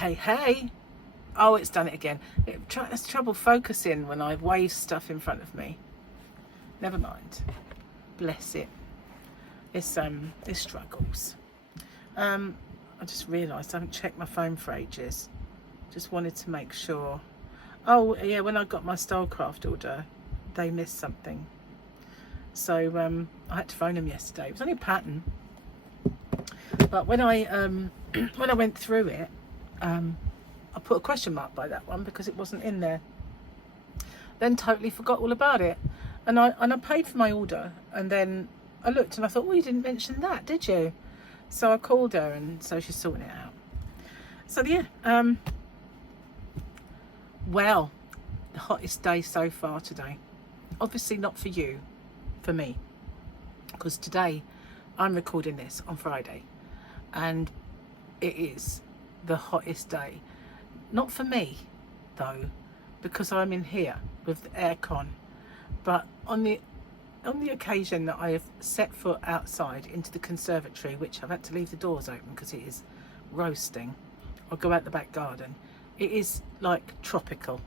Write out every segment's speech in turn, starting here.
Hey. Oh, it's done it again. It has trouble focusing when I wave stuff in front of me. Never mind. Bless it. It struggles. I just realised I haven't checked my phone for ages. Just wanted to make sure. Oh yeah, when I got my Stylecraft order, they missed something. So I had to phone them yesterday. It was only a pattern. But when I when I went through it, I put a question mark by that one because it wasn't in there. Then totally forgot all about it. And I paid for my order, and then I looked and I thought, well, you didn't mention that, did you? So I called her, and so she's sorting it out. So yeah, well, the hottest day so far today. Obviously not for you, for me, because today I'm recording this on Friday, and it is the hottest day. Not for me though, because I'm in here with the aircon, but on the occasion that I have set foot outside into the conservatory, which I've had to leave the doors open because it is roasting, or go out the back garden, it is like tropical.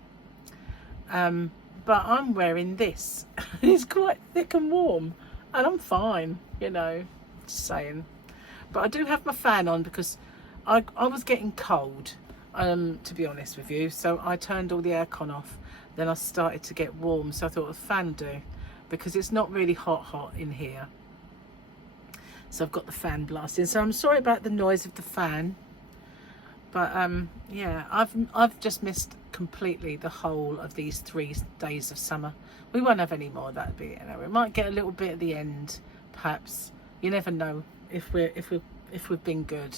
But I'm wearing this. It's quite thick and warm, and I'm fine, you know, just saying. But I do have my fan on because I was getting cold, to be honest with you. So I turned all the aircon off. Then I started to get warm, so I thought the fan would do, because it's not really hot in here. So I've got the fan blasting. So I'm sorry about the noise of the fan. But yeah, I've just missed completely the whole of these 3 days of summer. We won't have any more. That'd be, you know, we might get a little bit at the end, perhaps. You never know. If we've been good,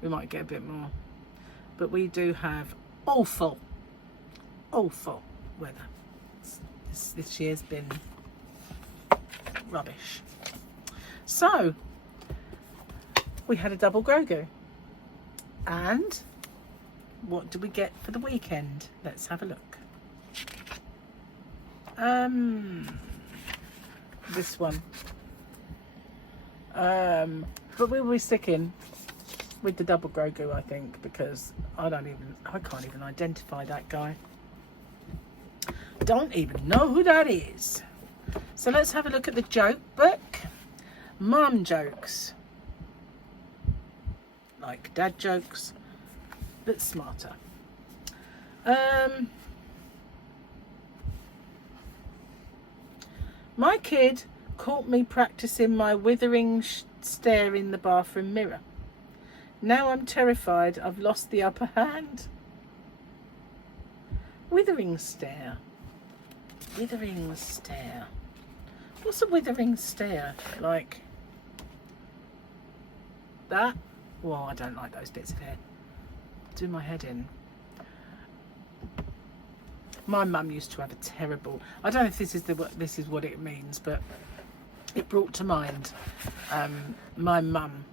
we might get a bit more. But we do have awful weather. This year's been rubbish. So we had a double Grogu. And what do we get for the weekend? Let's have a look. This one. But we will be sticking with the double Grogu, I think, because I can't even identify that guy. Don't even know who that is. So let's have a look at the joke book. Mum jokes. Like dad jokes, but smarter. My kid caught me practicing my withering stare in the bathroom mirror. Now I'm terrified I've lost the upper hand. Withering stare. Withering stare. What's a withering stare? Like that? Well, I don't like those bits of hair. Do my head in. My mum used to have a terrible, I don't know if this is what it means, but it brought to mind my mum.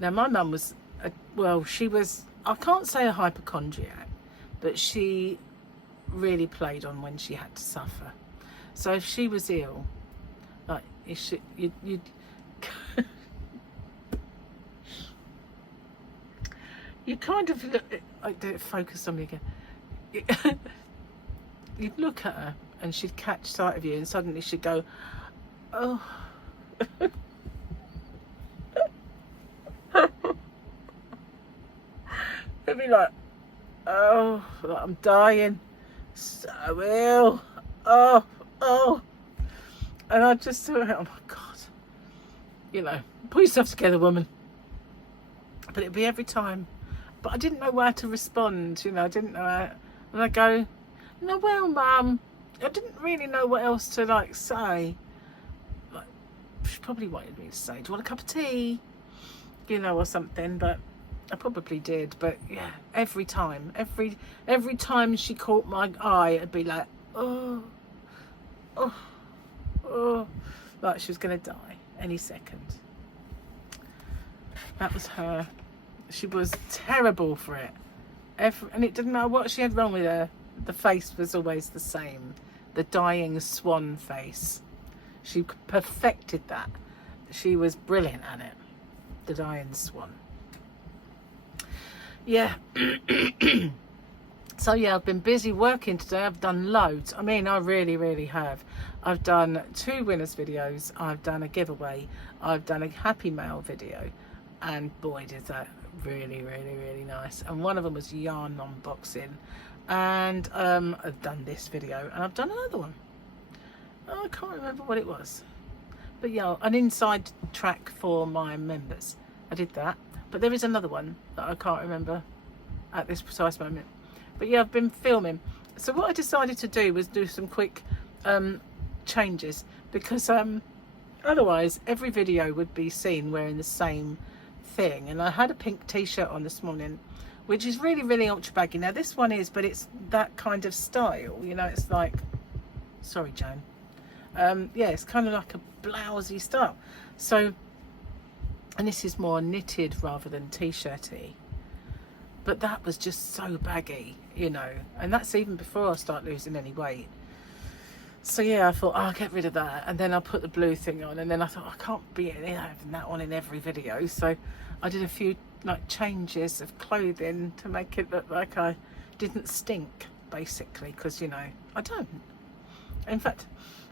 Now my mum was she was, I can't say a hypochondriac, but she really played on when she had to suffer. So if she was ill, like you'd you kind of look, I don't focus on me again. You'd look at her and she'd catch sight of you, and suddenly she'd go, oh. It'd be like, oh, like I'm dying, so ill, oh. And I just thought, oh my God, you know, pull yourself together, woman. But it'd be every time. But I didn't know where to respond, you know, I didn't know how, and I go, no, well, Mum, I didn't really know what else to, like, say. Like, she probably wanted me to say, do you want a cup of tea? You know, or something, but I probably did. But, yeah, every time she caught my eye, it'd be like, oh, like she was going to die any second. That was her. She was terrible for it. And it didn't matter what she had wrong with her. The face was always the same. The dying swan face. She perfected that. She was brilliant at it. The dying swan. yeah. So yeah, I've been busy working today. I've done loads. I mean, I really have. I've done 2 winners videos. I've done a giveaway. I've done a happy mail video, and boy did that really nice. And one of them was yarn unboxing, and I've done this video, and I've done another one. Oh, I can't remember what it was, but yeah, an inside track for my members. I did that, but there is another one that I can't remember at this precise moment. But yeah, I've been filming. So what I decided to do was do some quick changes, because otherwise every video would be seen wearing the same thing. And I had a pink t-shirt on this morning, which is really ultra baggy. Now this one is, but it's that kind of style, you know. It's like, sorry Joan, yeah, it's kind of like a blousey style. So, and this is more knitted rather than t-shirty. But that was just so baggy, you know, and that's even before I start losing any weight. So yeah, I thought, oh, I'll get rid of that, and then I'll put the blue thing on, and then I thought, I can't be having that on in every video. So I did a few like changes of clothing to make it look like I didn't stink, basically, because, you know, I don't. In fact,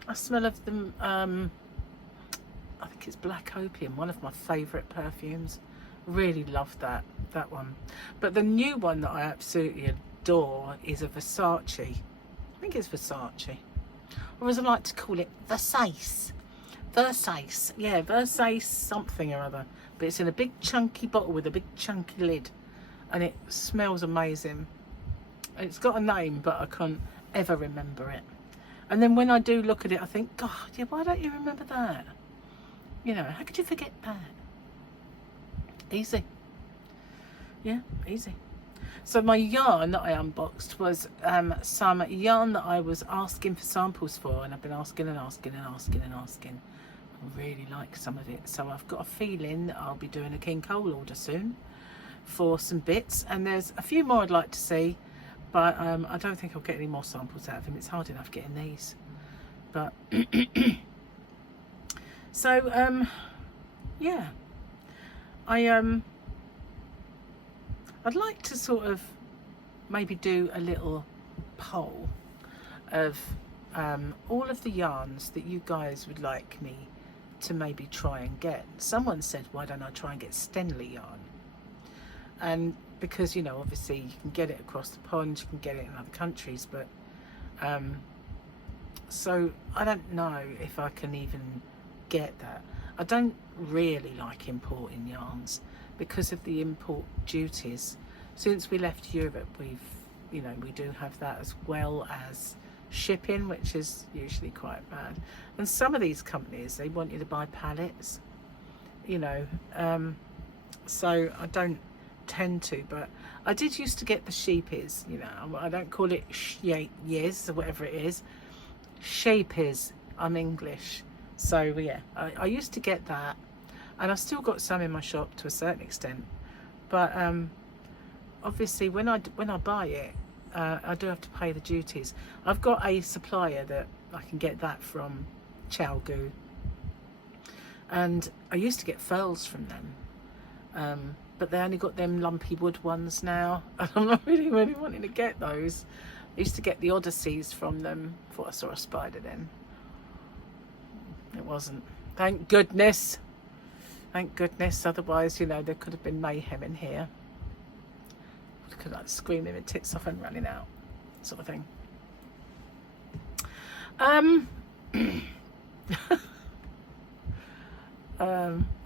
I smell of them, I think it's Black Opium, one of my favourite perfumes. Really love that one. But the new one that I absolutely adore is a Versace. I think it's Versace, or as I like to call it, Versace. Yeah, Versace something or other. But it's in a big chunky bottle with a big chunky lid, and it smells amazing. It's got a name, but I can't ever remember it. And then when I do look at it, I think, God, yeah, why don't you remember that? You know, how could you forget that? Easy. Yeah, easy. So my yarn that I unboxed was some yarn that I was asking for samples for, and I've been asking. I really like some of it, so I've got a feeling that I'll be doing a King Cole order soon for some bits, and there's a few more I'd like to see, but I don't think I'll get any more samples out of him. It's hard enough getting these, but so yeah, I'd like to sort of maybe do a little poll of all of the yarns that you guys would like me to maybe try and get. Someone said, why don't I try and get Stenley yarn? And because, you know, obviously you can get it across the pond, you can get it in other countries, but so I don't know if I can even get that. I don't really like importing yarns because of the import duties. Since we left Europe, we do have that, as well as shipping, which is usually quite bad. And some of these companies, they want you to buy pallets, you know, so I don't tend to, but I did used to get the sheepies, you know. I don't call it yes or whatever it is. Sheepies, I'm English. So yeah, I used to get that, and I've still got some in my shop to a certain extent, but obviously when I buy it, I do have to pay the duties. I've got a supplier that I can get that from, Chalgu, and I used to get furls from them, but they only got them lumpy wood ones now, and I'm not really wanting to get those. I used to get the Odysseys from them. Thought I saw a spider then. It wasn't. Thank goodness. Thank goodness. Otherwise, you know, there could have been mayhem in here. Could like screaming my tits off and running out, sort of thing.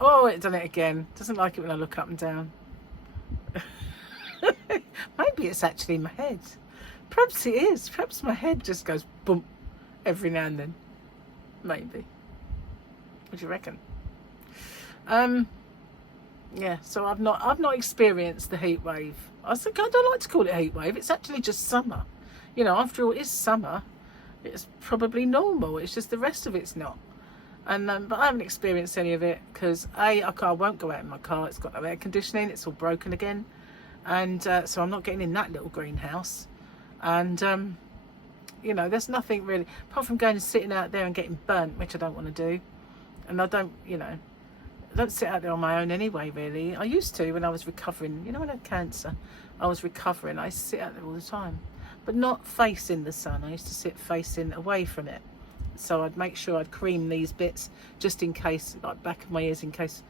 Oh, it done it again. Doesn't like it when I look up and down. Maybe it's actually my head. Perhaps it is. Perhaps my head just goes bump every now and then. Maybe. What do you reckon? Yeah, so I've not experienced the heat wave. I think I don't like to call it a heat wave. It's actually just summer. You know, after all, it's summer. It's probably normal. It's just the rest of it's not. And but I haven't experienced any of it because I won't go out in my car. It's got no air conditioning. It's all broken again, and so I'm not getting in that little greenhouse. And you know, there's nothing really apart from going and sitting out there and getting burnt, which I don't want to do. And I don't, you know, I don't sit out there on my own anyway, really. I used to when I was recovering. You know, when I had cancer, I was recovering. I used to sit out there all the time, but not facing the sun. I used to sit facing away from it. So I'd make sure I'd cream these bits just in case, like back of my ears, in case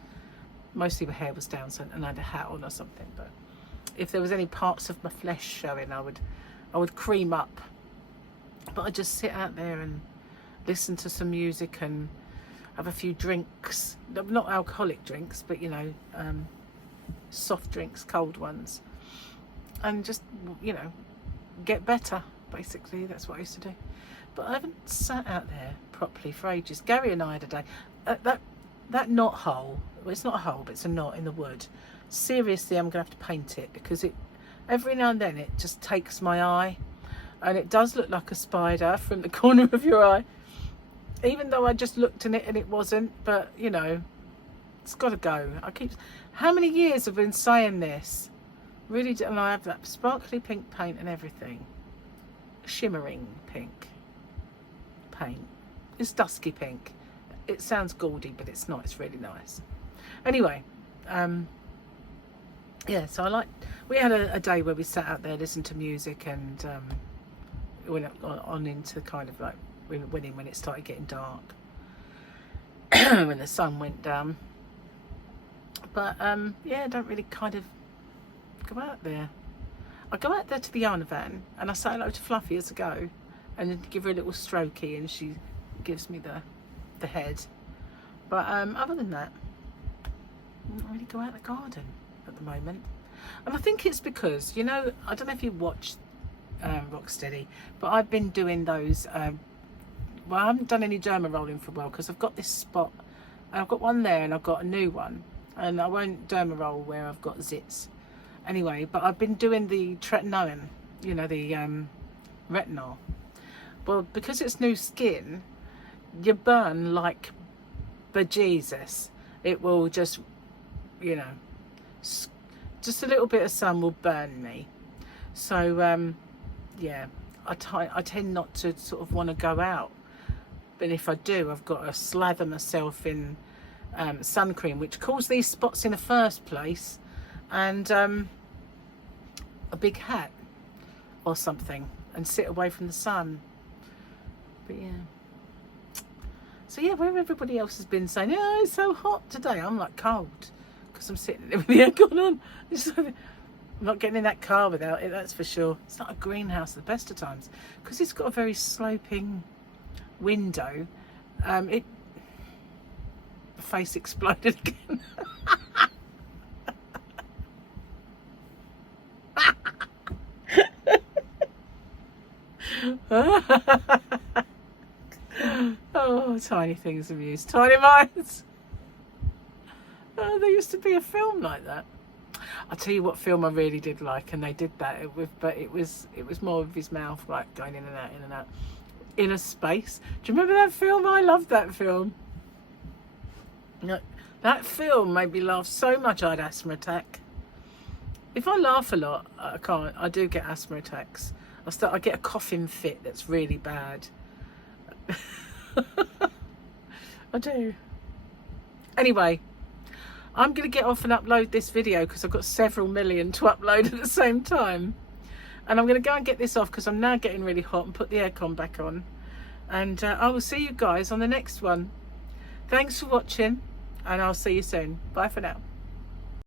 mostly my hair was down, so, and I had a hat on or something. But if there was any parts of my flesh showing, I would cream up. But I just sit out there and listen to some music and have a few drinks, not alcoholic drinks, but you know, soft drinks, cold ones, and just, you know, get better. Basically, that's what I used to do. But I haven't sat out there properly for ages. Gary and I had a day. That knot hole, well, it's not a hole, but it's a knot in the wood. Seriously, I'm gonna have to paint it, because it, every now and then, it just takes my eye, and it does look like a spider from the corner of your eye. Even though I just looked in it and it wasn't, but you know, it's got to go. How many years have I been saying this? Really, and I have that sparkly pink paint and everything. Shimmering pink paint. It's dusky pink. It sounds gaudy, but it's not. It's really nice. Anyway, yeah, so we had a day where we sat out there, listened to music, and went on into kind of like, when it started getting dark, when the sun went down. But yeah, I don't really kind of go out there. I go out there to the yarn van, and I say hello to Fluffy as I go, and give her a little strokey, and she gives me the head. But other than that, I don't really go out the garden at the moment. And I think it's because, you know, I don't know if you watched Rocksteady, but I've been doing those well, I haven't done any derma rolling for a while, because I've got this spot, and I've got one there and I've got a new one, and I won't derma roll where I've got zits anyway. But I've been doing the tretinoin, you know, the retinol. Well, because it's new skin, you burn like bejesus. It will just, you know, just a little bit of sun will burn me. So yeah, I tend not to sort of want to go out. But if I do, I've got to slather myself in sun cream, which causes these spots in the first place, and a big hat or something, and sit away from the sun. But yeah, so yeah, where everybody else has been saying, oh, it's so hot today, I'm like cold, because I'm sitting there with the aircon on. I'm not getting in that car without it, that's for sure. It's not a greenhouse at the best of times, because it's got a very sloping window. The face exploded again. Oh, tiny things amuse tiny minds. Oh, there used to be a film like that. I'll tell you what film I really did like, and they did that with, but it was more of his mouth, like going in and out, in and out. Inner Space. Do you remember that film? I loved that film. No, that film made me laugh so much I had asthma attack. If I laugh a lot, I can't. I do get asthma attacks. I get a coughing fit that's really bad. I do. Anyway, I'm going to get off and upload this video, because I've got several million to upload at the same time. And I'm going to go and get this off, because I'm now getting really hot, and put the aircon back on. And I will see you guys on the next one. Thanks for watching, and I'll see you soon. Bye for now.